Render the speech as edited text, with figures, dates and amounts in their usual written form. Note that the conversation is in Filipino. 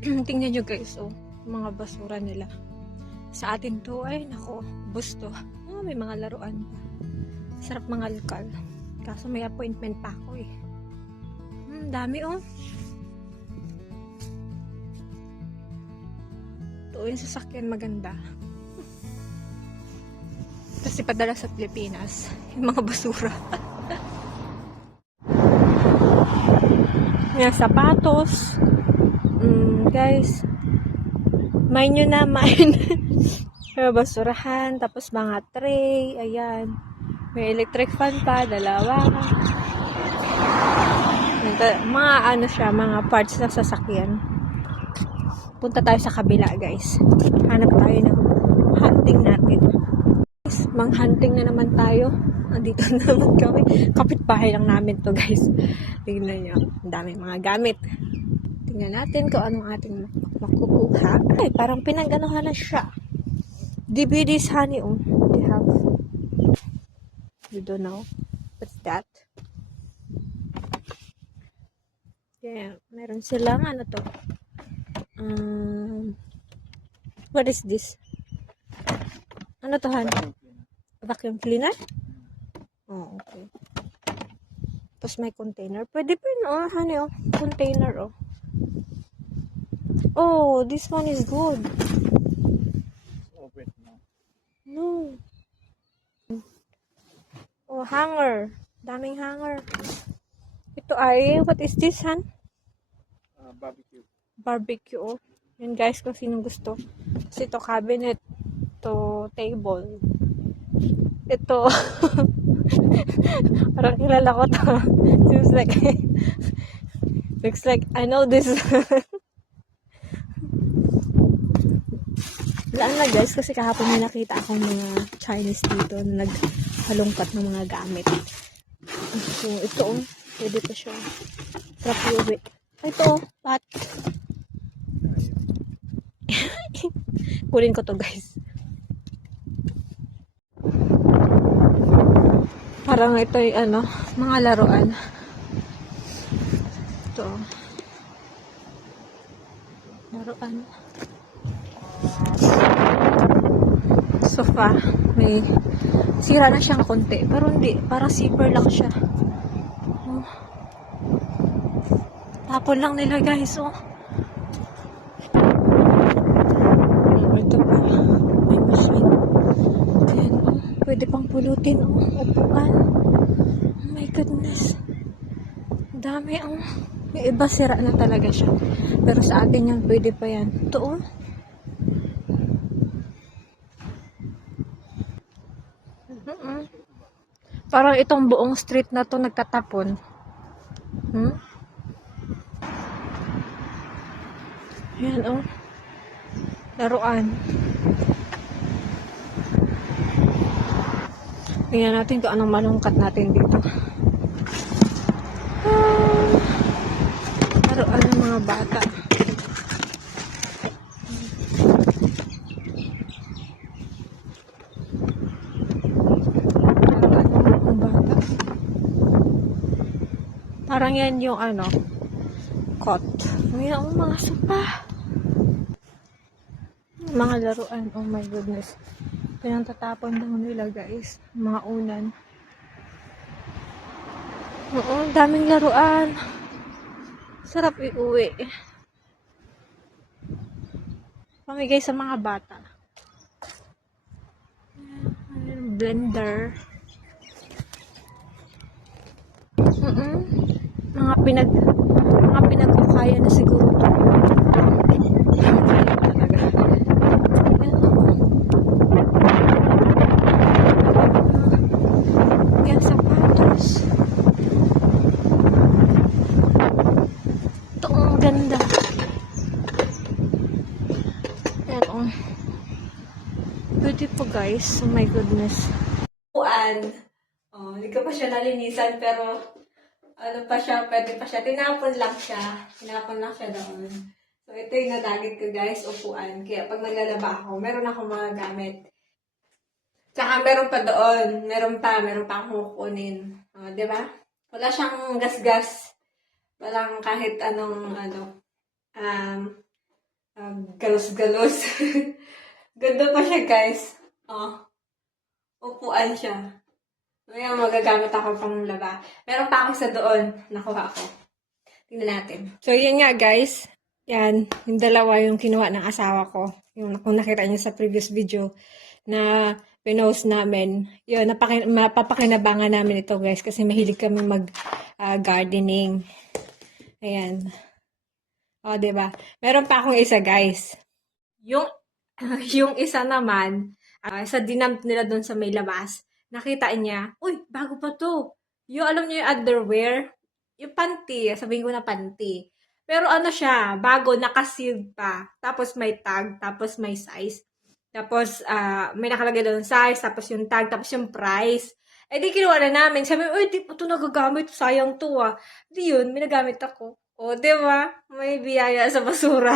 Tingnan nyo guys, oh, mga basura nila. Sa atin to, ay nako, gusto. Oh, may mga laruan pa. Sarap mga lokal. Kaso may appointment pa ako eh. Dami oh. Ito yung sasakyan maganda. Kasi padala sa Pilipinas, yung mga basura. Yan, sapatos. Guys, mine nyo na, mine. Basurahan, tapos mga tray, ayan. May electric fan pa, dalawa. Mga ano siya, mga parts ng sasakyan. Punta tayo sa kabila, guys. Hanap tayo ng hunting natin. Mang-hunting na naman tayo. Andito na naman kami. Kapitbahay lang namin to, guys. Tingnan nyo. Ang daming mga gamit. Tingnan natin kung anong ating makukuha. Ay, parang pinag-anuhan na siya. DVD's honey, oh. They have. You don't know. What's that? Yeah, meron silang ano to. What is this? Ano to, Han? Vacuum cleaner? Oh, okay. Tapos may container. Pwede pa yun, oh, honey, oh. Container, oh. Oh, this one is good. Open now. No. Oh, hanger. Daming hanger. Ito ay, what is this, Han? Barbecue. Barbecue, oh. Yan, guys, kung sino gusto. Kasi ito, cabinet. Ito, table. Ito. Parang kilala ko to. Seems like, looks like, I know this. Laan na guys, kasi kahapon may nakita akong mga Chinese dito na naghalongkat ng mga gamit. So, ito, pwede pa siya. Sarap yung ito, pat. Kunin ko to guys. Parang ito yung ano, mga laruan. Ito. Laruan. Sofa. May sira na siyang konti. Pero hindi. Parang zipper lang siya. Oh. Tapon lang nila guys. Oh. Ito pa. May machine. Ayan. Oh. Pwede pang pulutin. Oh. Upuan. Oh my goodness. Dami. Oh. May iba sira na talaga siya. Pero sa atin yan, pwede pa yan. Ito oh. Parang itong buong street na to nagtatapon. Yan oh. Laruan. Tingnan natin kung anong malungkat natin dito. Laruan ng mga bata. Parang yan yung ano, cot. Ngayon, mga sopa. Mga laruan. Oh my goodness. Pinantatapon lang nila guys. Mga unan. Oo, daming laruan. Sarap iuwi. Pamigay sa mga bata. Blender. Mga pinagkukaya na siguro to. Yan, sapatos. Ito ang ganda. Yan, oh. Pwede po guys. Oh my goodness. Oh, hindi ko pa siya nalinisan pero ano pa siya, pwede pa siya. Tinapon lang siya. Tinapon lang siya doon. So, ito yung nadagit ko guys, upuan. Kaya pag naglalaba ako, meron akong mga gamit. Tsaka meron pa doon. Meron pa akong kukunin. Diba? Wala siyang gasgas. Walang kahit anong, galos-galos. Ganda pa siya, guys. Oh, upuan siya. Ngayon, magagamit ako pang laba. Meron pa ako sa doon. Nakuha ko. Tingnan natin. So, yun nga, guys. Yan. Yung dalawa yung kinuha ng asawa ko. Yung kung nakita niyo sa previous video na pinost namin. Yun, mapapakinabangan namin ito, guys. Kasi mahilig kami mag-gardening. Ayan. O, diba? Meron pa akong isa, guys. Yung, yung isa naman, sa dinamp nila doon sa may labas, nakita niya, uy, bago pa to. Yung, alam niyo yung underwear? Yung panty, sabihin ko na panty. Pero ano siya, bago, nakasealed pa. Tapos may tag, tapos may size. Tapos, may nakalagay doon size, tapos yung tag, tapos yung price. Eh, di kinuha na namin. Sabi, uy, di pa ito nagagamit. Sayang to, ah. Di yun, may nagamit ako. O, di ba? May biyaya sa basura.